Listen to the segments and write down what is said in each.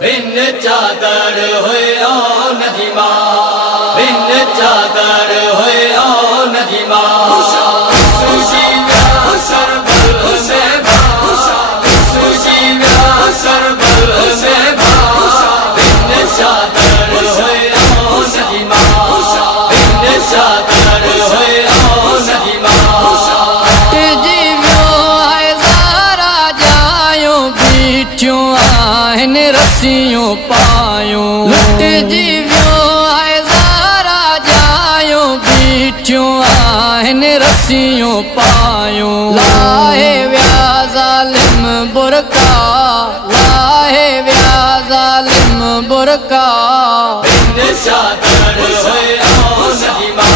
बिन चादर होए ओ नजीमा, बिन चादर होए ओ नजीमा। सुशी व्यास करबल में भा, सुशी व्यास करबल में भा। बिन चादर होए ओ नजीमा, बिन चादर होए ओ नजीमा। रस्सियों पायो लुट जीव्यो आए ज़ारा जायो बीचों आहिन रस्सियों पायो। लाहे व्या ज़ालिम बुरका, लाहे व्या ज़ालिम बुरका। बिन चादर होए ओ नजीमा,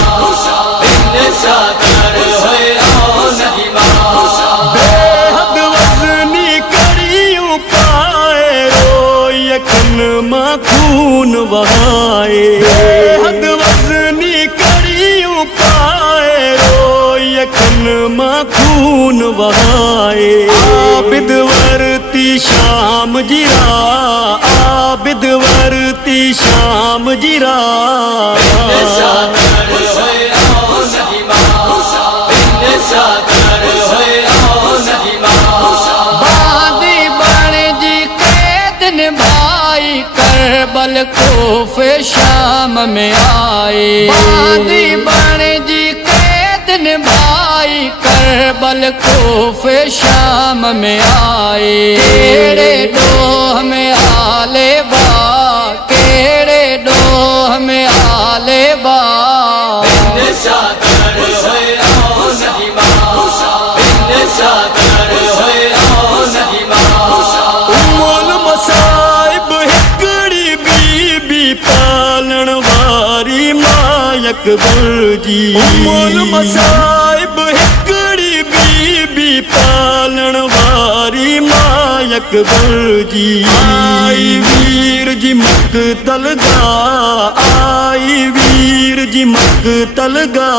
बिन चादर होए ओ नजीमा। बेहद वज़नी कड़ियों पाए यकन मां खून वहाए। बेहद वज़नी कड़ियों पाए यकन मां खून वहाए। आबिद वरती शाम जिरा, आबिद वरती शाम जिरा। बिन चादर होए ओ नजीमा, बिन चादर होए ओ नजीमा। बादी बन जी कैद निभाई करबल कोफे शाम में आए। बादी बन जी कैद निभाई करबल कोफे शाम में आए। केड़े डोह में आले बा, केड़े डोह में आले बा। बिन चादर होए ओ नजीमा, बिन चादर होए ओ नजीमा। उम्मुल मसाइब हिकड़ी बीबी पालण वारी मां अकबर जी। उम्मुल मसाइब हिकड़ी बीबी पालण वारी मां अकबर जी। आई वीर जी मक़तल गा, आई वीर जी मक़तल गा।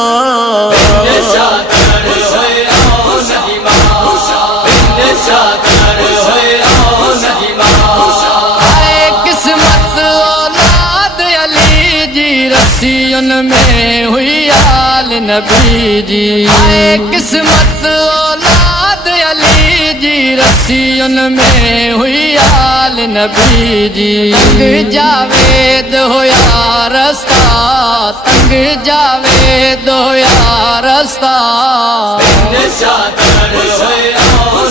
बिन चादर होए ओ नजीमा, बिन चादर होए ओ नजीमा। आए किस्मत औलाद अली जी रस्सियन में हुई आल नबी जी। आए किस्मत औलाद अली जी रस्सियन में हुई आल नबी जी। तंग जावेद होया रास्ता, तंग जावेद होया रास्ता। बिन चादर होए ओ